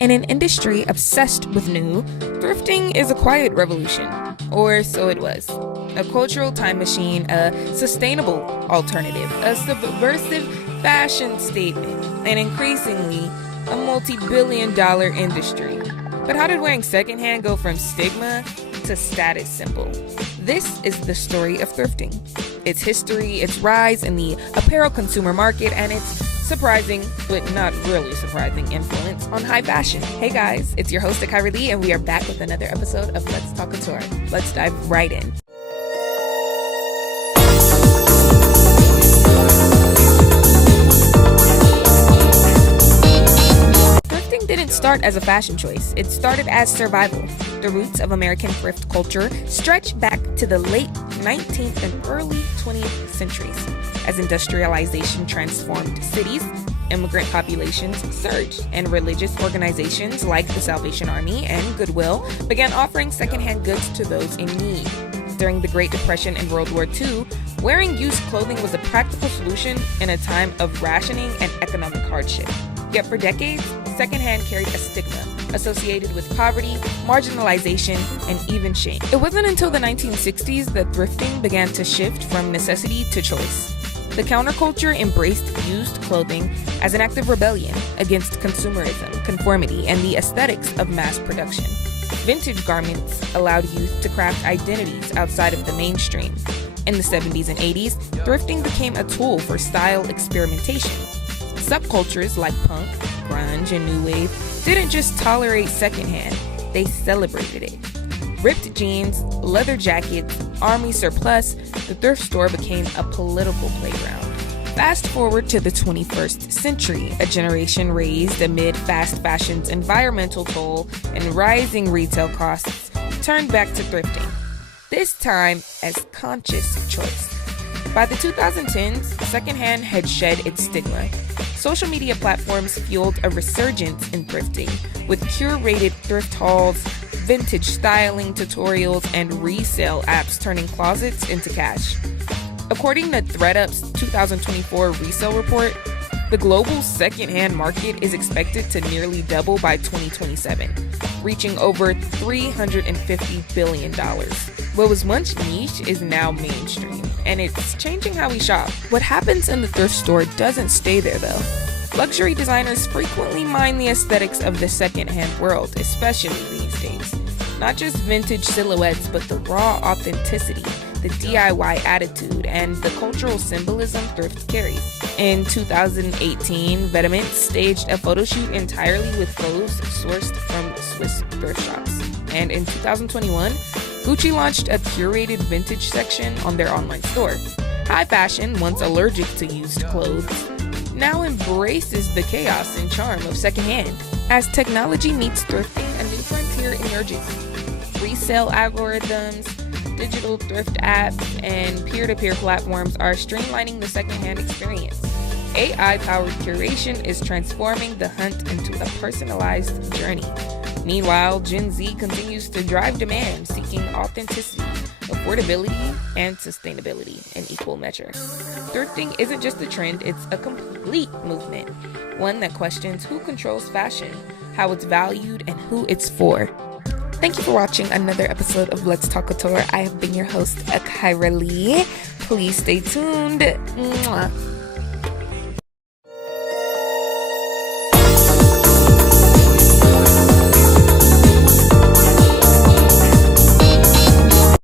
In an industry obsessed with new, thrifting is a quiet revolution, or so it was. A cultural time machine, a sustainable alternative, a subversive fashion statement, and increasingly a multi-billion-dollar industry. But how did wearing secondhand go from stigma to status symbol? This is the story of thrifting. Its history, its rise in the apparel consumer market, and its surprising, but not really surprising, influence on high fashion. Hey guys, it's your host, Kyra Lee, and we are back with another episode of Let's Talk Couture. Let's dive right in. Thrifting didn't start as a fashion choice. It started as survival. The roots of American thrift culture stretch back to the late 19th and early 20th centuries. As industrialization transformed cities, immigrant populations surged, and religious organizations like the Salvation Army and Goodwill began offering secondhand goods to those in need. During the Great Depression and World War II, wearing used clothing was a practical solution in a time of rationing and economic hardship. Yet for decades, secondhand carried a stigma associated with poverty, marginalization, and even shame. It wasn't until the 1960s that thrifting began to shift from necessity to choice. The counterculture embraced used clothing as an act of rebellion against consumerism, conformity, and the aesthetics of mass production. Vintage garments allowed youth to craft identities outside of the mainstream. In the 70s and 80s, thrifting became a tool for style experimentation. Subcultures like punk, grunge, and new wave didn't just tolerate secondhand, they celebrated it. Ripped jeans, leather jackets, army surplus, the thrift store became a political playground. Fast forward to the 21st century, a generation raised amid fast fashion's environmental toll and rising retail costs turned back to thrifting, this time as conscious choice. By the 2010s, secondhand had shed its stigma. Social media platforms fueled a resurgence in thrifting, with curated thrift hauls, vintage styling tutorials, and resale apps turning closets into cash. According to ThredUp's 2024 resale report, the global secondhand market is expected to nearly double by 2027, reaching over $350 billion. What was once niche is now mainstream, and it's changing how we shop. What happens in the thrift store doesn't stay there though. Luxury designers frequently mine the aesthetics of the secondhand world, especially these days. Not just vintage silhouettes, but the raw authenticity, the DIY attitude, and the cultural symbolism thrift carries. In 2018, Vediment staged a photo shoot entirely with clothes sourced from Swiss thrift shops. And in 2021, Gucci launched a curated vintage section on their online store. High fashion, once allergic to used clothes, now embraces the chaos and charm of secondhand. As technology meets thrifting, a new frontier emerges. Resale algorithms, digital thrift apps, and peer-to-peer platforms are streamlining the secondhand experience. AI-powered curation is transforming the hunt into a personalized journey. Meanwhile, Gen Z continues to drive demand, seeking authenticity, affordability, and sustainability in equal measure. Thrifting isn't just a trend, it's a complete movement, one that questions who controls fashion, how it's valued, and who it's for. Thank you for watching another episode of Let's Talk Couture. I have been your host, Kyra Lee. Please stay tuned. Mwah.